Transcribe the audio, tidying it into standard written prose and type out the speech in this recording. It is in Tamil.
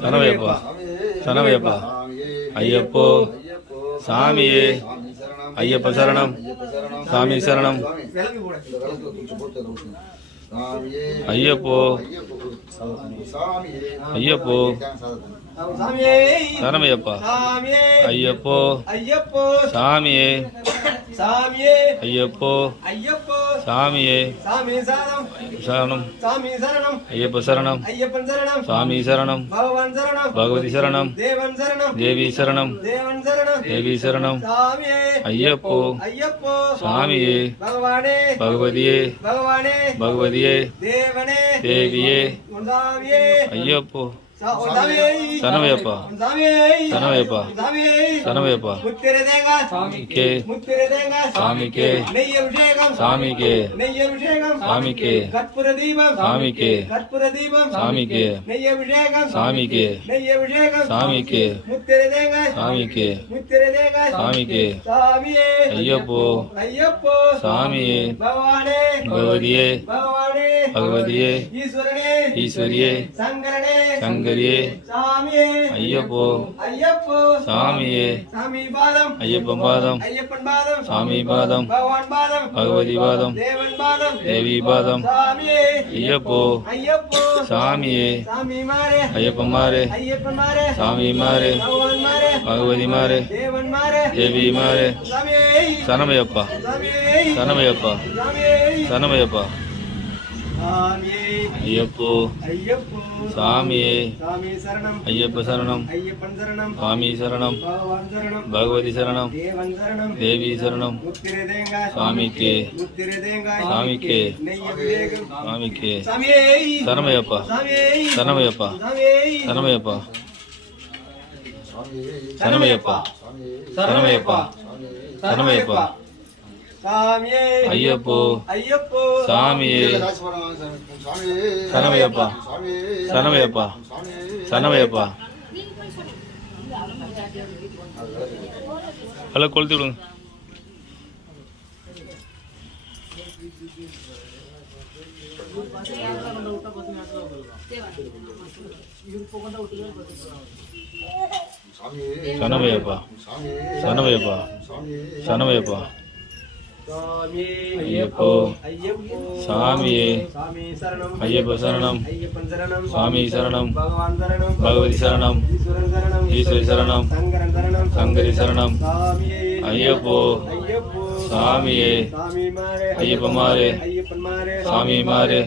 சனவையப்பா சனவையப்பா ஐயப்போ சாமியே ஐயப்ப சரணம் சாமி சரணம் ஐயப்போ ஐயப்போ சரணமையப்பா ஐயப்போ சாமியே ஐயப்போ சாமியே சரணம் ஐயப்ப சரணம் சாமி சரணம் பகவதி சரணம் தேவி சரணம் தேவி சரணம் ஐயப்போ சாமியே பகவதியே பகவதியே தேவியே ஐயப்போ சனவையப்பா சனவையப்பா சனவையப்பா சாமிக்கே சாமிக்கே சாமிக்கே சாமிக்கே சாமிக்கே சாமிக்கே சாமிக்கே சாமிக்கே சாமிக்கே சாமிக்கே ஐயப்போ சாமியே பகவதியே பகவதியே ஈஸ்வரியே சங்கரியே ஐயப்போ சாமியே ஐயப்பன் பாதம் சாமி பாதம் பகவதி பாதம் தேவி பாதம் ஐயப்போ சாமியே ஐயப்பன் மாறே சாமி மாறே பகவதி மாறே தேவி மாறே சனமையப்பா சனமையப்பா சனமையப்பா ஐயப்போ சாமியே ஐயப்ப சரணம் சாமி சரணம் பகவதி சரணம் தேவி சரணம் சாமிக்கே சாமிக்கே சாமிக்கே சரணமையப்பா சரணமையப்பா சரணமையப்பா சரணமையப்பா சரணமையப்பா சரணமையப்பா ஐயப்போ சாமியே சனவையப்பா சனவையப்பா சனவையப்பா ஹலோ கொளுத்தி விடுங்க சனவையப்பா சனவையப்பா சனவையப்பா ஐயப்போ சாமியே ஐயப்ப சரணம் சாமி சரணம் பகவதி சரணம் ஈஸ்வரி சரணம் சங்கரி சரணம் ஐயப்போ சாமியே ஐயப்ப மாறே சாமி மாறே